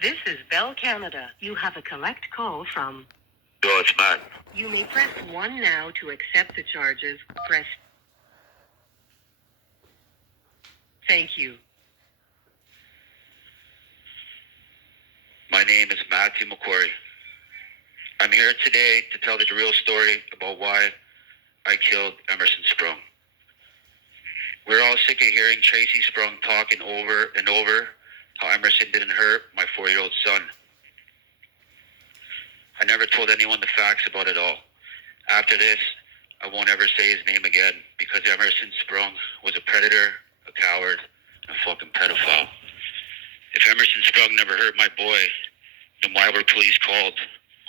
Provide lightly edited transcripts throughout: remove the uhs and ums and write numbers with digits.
This is Bell Canada. You have a collect call from... No, it's Matt. You may press 1 now to accept the charges. Press... Thank you. My name is Matthew McQuarrie. I'm here today to tell the real story about why I killed Emerson Sprung. We're all sick of hearing Tracy Sprung talking over and over how Emerson didn't hurt my 4-year-old son. I never told anyone the facts about it all. After this, I won't ever say his name again because Emerson Sprung was a predator, a coward, and a fucking pedophile. If Emerson Sprung never hurt my boy, then why were police called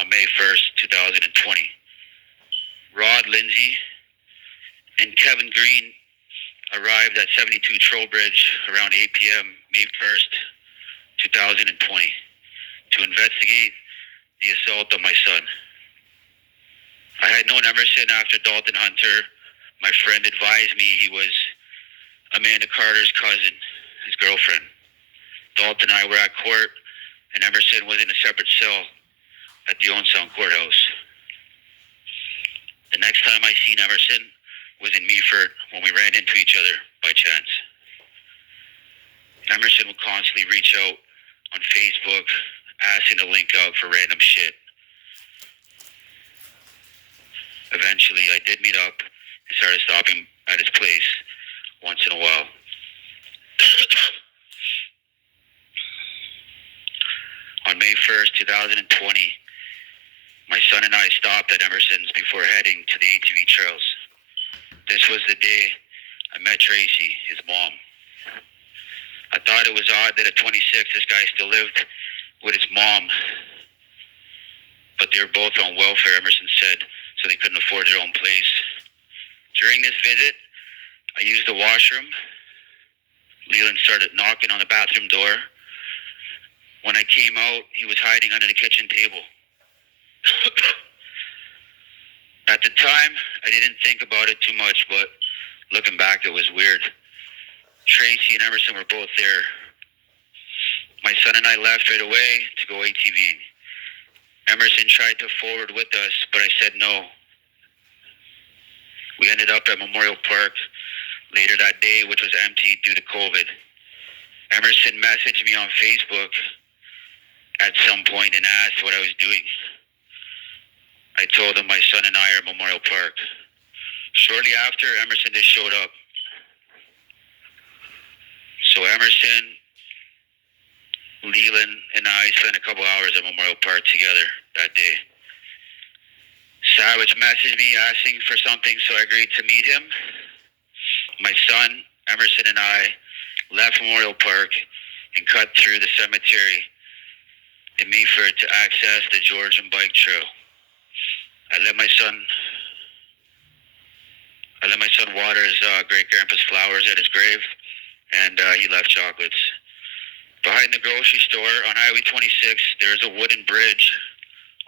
on May 1st, 2020? Rod Lindsay and Kevin Green arrived at 72 Trowbridge around 8 p.m. May 1st, 2020 to investigate the assault on my son. I had known Emerson after Dalton Hunter. My friend advised me he was Amanda Carter's cousin, his girlfriend. Dalton and I were at court, and Emerson was in a separate cell at the Owen Courthouse. The next time I seen Emerson was in Meaford when we ran into each other by chance. Emerson would constantly reach out on Facebook, asking to link up for random shit. Eventually, I did meet up and started stopping at his place once in a while. On May 1st, 2020, my son and I stopped at Emerson's before heading to the ATV trails. This was the day I met Tracy, his mom. I thought it was odd that at 26, this guy still lived with his mom. But they were both on welfare, Emerson said, so they couldn't afford their own place. During this visit, I used the washroom. Leland started knocking on the bathroom door. When I came out, he was hiding under the kitchen table. At the time, I didn't think about it too much, but looking back, it was weird. Tracy and Emerson were both there. My son and I left right away to go ATVing. Emerson tried to forward with us, but I said no. We ended up at Memorial Park later that day, which was empty due to COVID. Emerson messaged me on Facebook at some point and asked what I was doing. I told him my son and I are at Memorial Park. Shortly after, Emerson just showed up. So Emerson, Leland, and I spent a couple hours at Memorial Park together that day. Savage messaged me asking for something, so I agreed to meet him. My son, Emerson, and I left Memorial Park and cut through the cemetery in Meaford to access the Georgian Bike Trail. I let my son water his great-grandpa's flowers at his grave, and he left chocolates. Behind the grocery store on Highway 26, there is a wooden bridge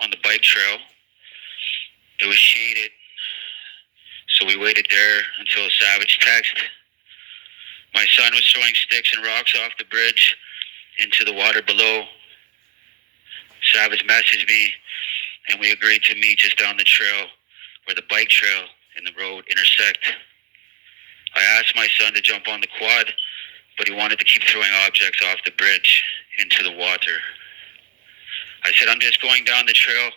on the bike trail. It was shaded, so we waited there until a savage text. My son was throwing sticks and rocks off the bridge into the water below. Savage messaged me, and we agreed to meet just down the trail where the bike trail and the road intersect. I asked my son to jump on the quad, but he wanted to keep throwing objects off the bridge into the water. I said, I'm just going down the trail,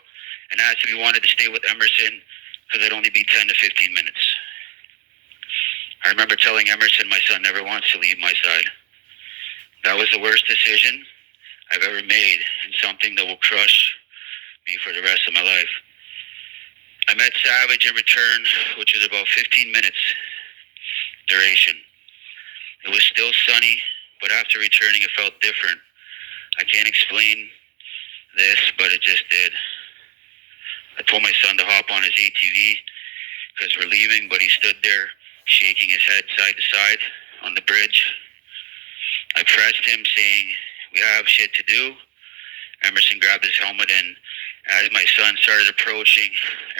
and asked if he wanted to stay with Emerson because it'd only be 10 to 15 minutes. I remember telling Emerson my son never wants to leave my side. That was the worst decision I've ever made and something that will crush me for the rest of my life. I met Savage in return, which was about 15 minutes duration. It was still sunny, but after returning it felt different. I can't explain this, but it just did. I told my son to hop on his ATV because we're leaving, but he stood there shaking his head side to side on the bridge. I pressed him saying, we have shit to do. Emerson grabbed his helmet, and as my son started approaching,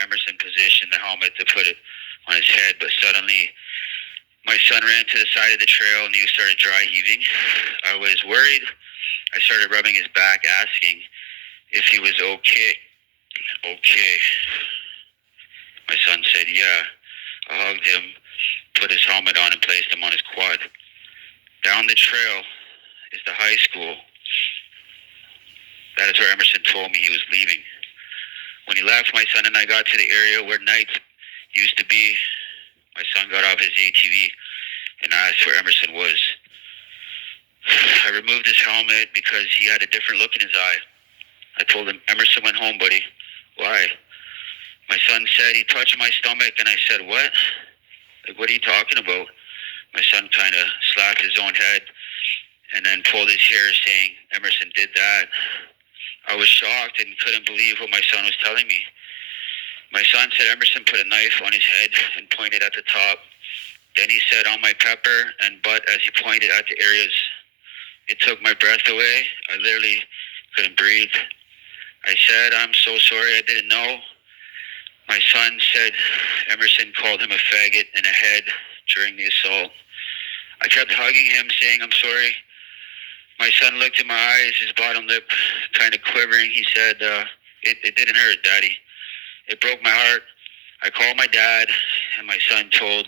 Emerson positioned the helmet to put it on his head, but suddenly my son ran to the side of the trail and he started dry heaving. I was worried. I started rubbing his back, asking if he was okay. Okay. My son said, yeah. I hugged him, put his helmet on, and placed him on his quad. Down the trail is the high school. That is where Emerson told me he was leaving. When he left, my son and I got to the area where nights used to be. My son got off his ATV and asked where Emerson was. I removed his helmet because he had a different look in his eye. I told him, Emerson went home, buddy. Why? My son said he touched my stomach, and I said, what? Like, what are you talking about? My son kind of slapped his own head and then pulled his hair, saying Emerson did that. I was shocked and couldn't believe what my son was telling me. My son said Emerson put a knife on his head and pointed at the top. Then he said on my pepper and butt as he pointed at the areas. It took my breath away. I literally couldn't breathe. I said, I'm so sorry, I didn't know. My son said Emerson called him a faggot and a head during the assault. I kept hugging him, saying, I'm sorry. My son looked in my eyes, his bottom lip kind of quivering. He said, it didn't hurt, Daddy. It broke my heart. I called my dad, and my son told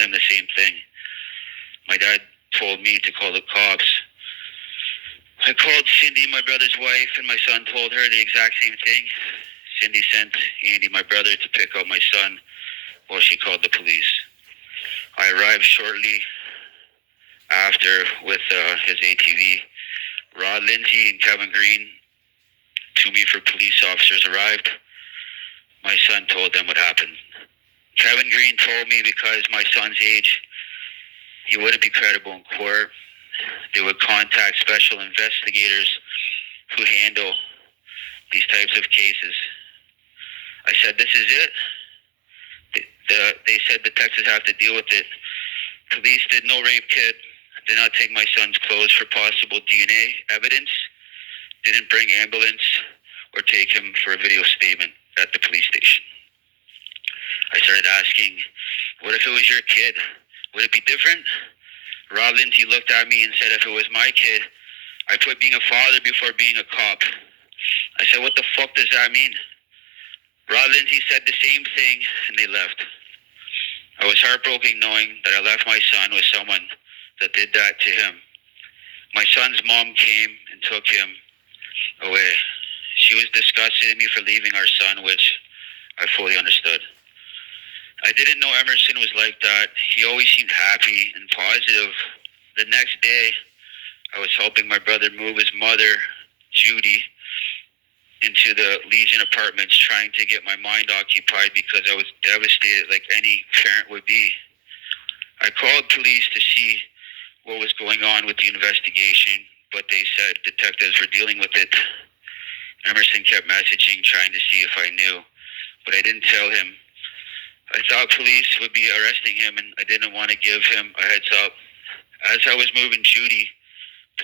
him the same thing. My dad told me to call the cops. I called Cindy, my brother's wife, and my son told her the exact same thing. Cindy sent Andy, my brother, to pick up my son while she called the police. I arrived shortly after with his ATV. Rod Lindsay and Kevin Green, two Meaford police officers, arrived. My son told them what happened. Kevin Green told me because my son's age, he wouldn't be credible in court. They would contact special investigators who handle these types of cases. I said, this is it? They said detectives have to deal with it. Police did no rape kit, did not take my son's clothes for possible DNA evidence, didn't bring ambulance or take him for a video statement at the police station. I started asking, what if it was your kid? Would it be different? Rob Lindsay looked at me and said, if it was my kid, I put being a father before being a cop. I said, what the fuck does that mean? Rob Lindsay said the same thing, and they left. I was heartbroken knowing that I left my son with someone that did that to him. My son's mom came and took him away. She was disgusted at me for leaving our son, which I fully understood. I didn't know Emerson was like that. He always seemed happy and positive. The next day, I was helping my brother move his mother, Judy, into the Legion apartments, trying to get my mind occupied because I was devastated like any parent would be. I called police to see what was going on with the investigation, but they said detectives were dealing with it. Emerson kept messaging, trying to see if I knew, but I didn't tell him. I thought police would be arresting him, and I didn't want to give him a heads up. As I was moving Judy,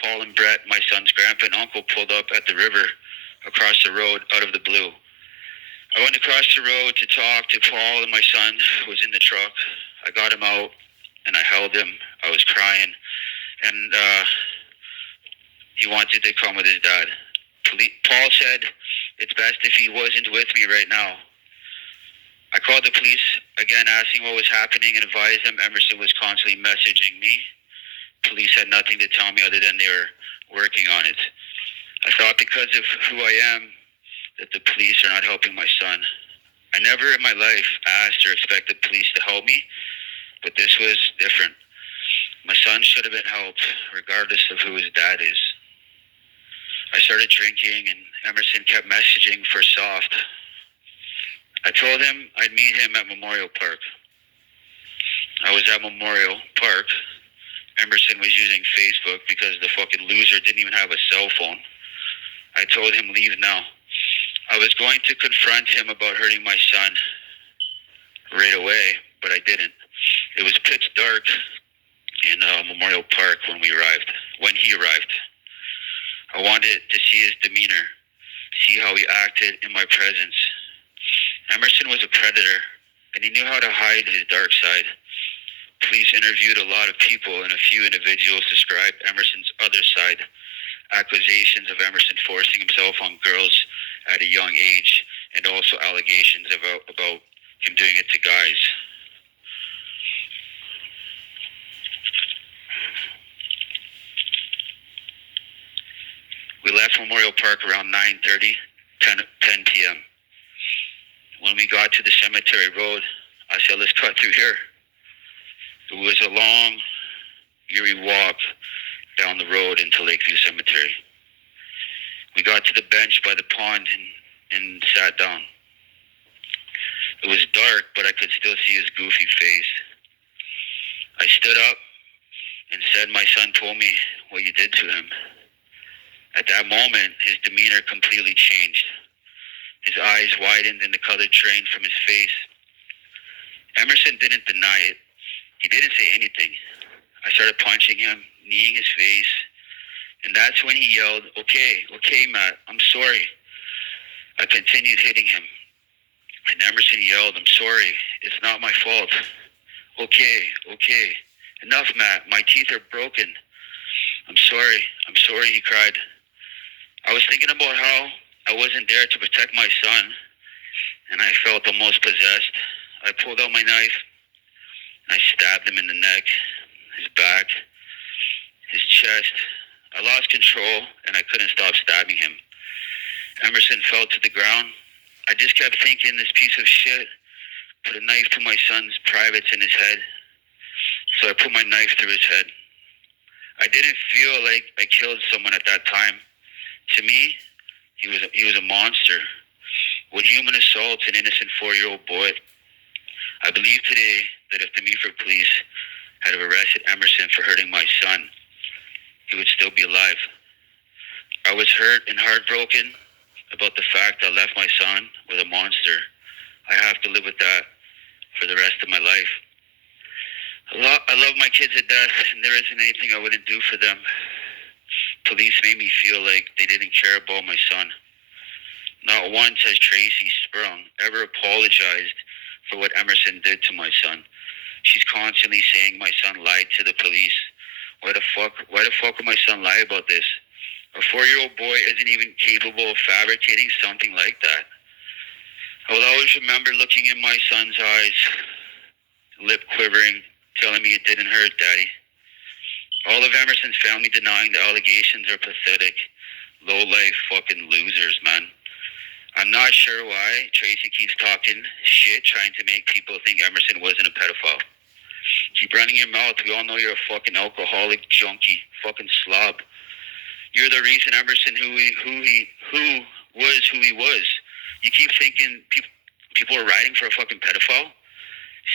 Paul and Brett, my son's grandpa and uncle, pulled up at the river across the road out of the blue. I went across the road to talk to Paul, and my son was in the truck. I got him out, and I held him. I was crying, and he wanted to come with his dad. Paul said it's best if he wasn't with me right now. I called the police again, asking what was happening, and advised them Emerson was constantly messaging me. Police had nothing to tell me other than they were working on it. I thought because of who I am that the police are not helping my son. I never in my life asked or expected police to help me, but this was different. My son should have been helped, regardless of who his dad is. I started drinking, and Emerson kept messaging for soft. I told him I'd meet him at Memorial Park. I was at Memorial Park. Emerson was using Facebook because the fucking loser didn't even have a cell phone. I told him, leave now. I was going to confront him about hurting my son right away, but I didn't. It was pitch dark in Memorial Park when he arrived. I wanted to see his demeanor, see how he acted in my presence. Emerson was a predator, and he knew how to hide his dark side. Police interviewed a lot of people, and a few individuals described Emerson's other side accusations of Emerson forcing himself on girls at a young age, and also allegations about him doing it to guys. We left Memorial Park around 9:30, 10 p.m. When we got to the cemetery road, I said, let's cut through here. It was a long, eerie walk down the road into Lakeview Cemetery. We got to the bench by the pond and sat down. It was dark, but I could still see his goofy face. I stood up and said, my son told me what you did to him. At that moment, his demeanor completely changed. His eyes widened and the color drained from his face. Emerson didn't deny it. He didn't say anything. I started punching him, kneeing his face, and that's when he yelled, okay, Matt, I'm sorry. I continued hitting him, and Emerson yelled, I'm sorry, it's not my fault. Okay, enough, Matt, my teeth are broken. I'm sorry, he cried. I was thinking about how I wasn't there to protect my son, and I felt almost possessed. I pulled out my knife, and I stabbed him in the neck, his back, his chest. I lost control, and I couldn't stop stabbing him. Emerson fell to the ground. I just kept thinking, this piece of shit put a knife to my son's privates in his head. So I put my knife through his head. I didn't feel like I killed someone at that time. To me, he was a monster. Would human assault an innocent 4-year-old boy? I believe today that if the Meaford police had arrested Emerson for hurting my son, he would still be alive. I was hurt and heartbroken about the fact I left my son with a monster. I have to live with that for the rest of my life. I love my kids to death, and there isn't anything I wouldn't do for them. Police made me feel like they didn't care about my son. Not once has Tracy Sprung ever apologized for what Emerson did to my son. She's constantly saying my son lied to the police. Why the fuck would my son lie about this? A 4-year-old boy isn't even capable of fabricating something like that. I will always remember looking in my son's eyes, lip quivering, telling me it didn't hurt, Daddy. All of Emerson's family denying the allegations are pathetic, low-life fucking losers, man. I'm not sure why Tracy keeps talking shit, trying to make people think Emerson wasn't a pedophile. Keep running your mouth. We all know you're a fucking alcoholic junkie, fucking slob. You're the reason Emerson who he was. You keep thinking people are riding for a fucking pedophile,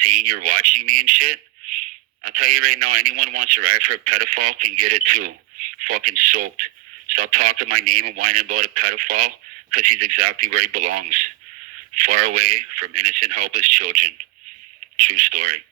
saying you're watching me and shit. I'll tell you right now, anyone wants to ride for a pedophile can get it too. Fucking soaked. Stop talking my name and whining about a pedophile, because he's exactly where he belongs. Far away from innocent, helpless children. True story.